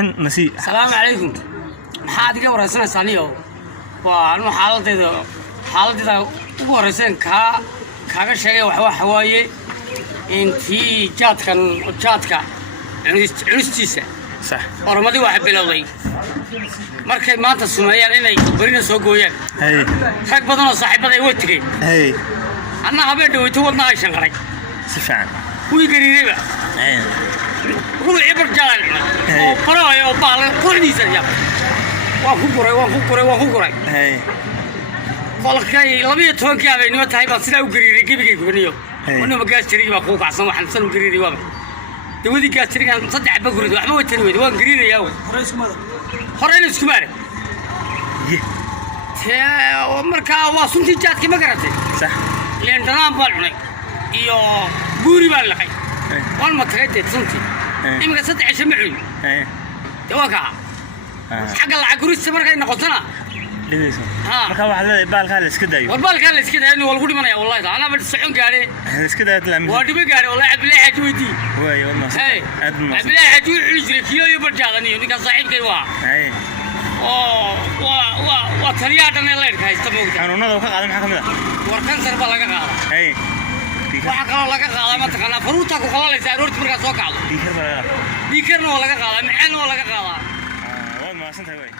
warbixin nasi السلام عليكم حادي قبر سنة ثانية وأنا حالتي ugu horeysan kaaga sheegay waxa waaye intii jaadka cunistiisa sax hormadii waxa bilowday markay maanta sumeeyaan inay barina soo gooyaan rag badan oo saaxiibada ay watageen anna habeen dhaweyto wadna ay shanqaray si fiican kuwii gariirayba ruuxii barjaalan oo baraayo oo baal qurdiisa yaa waan ku guray qolkay 12 habeenimo tahay baan sida u gariiray gabigay gubaniyo wana magaas tirigi baa ku kacsan waxaan san u gariiray waaba dawadi gaas tirigan saddex xabba gurido waxba way tiri waan gariirayaa horeyna isku maare markaa waa suntii jaadka ma garatay sax leen dhanaan baan cunay iyo buuri baan laqay waan ma tagay suntii imika saddex cisho ma cuni dawaka xagga lacag gurista markay noqotana marka waxa la baalka la iska daayo baalka la iska daayo wal gudi manaya wallahi ana bad socon gaare la iska daayo la waa dhiba gaare wallahi abdullah haji wadi way wama abdullah haji wixii jiray kiyo iyo barjaadaniyo ninka saaxiibkay waa waa taliya dhan la irka haysta moogta xanuunada ka qaada maxaa kamid war kansar baa laga qaada waxa kale laga qaada ma taqana faruuta ku qalaleysa roorti marka soo kacdo diikarna waa laga qaada macaan waa laga qaada waa ma santahay way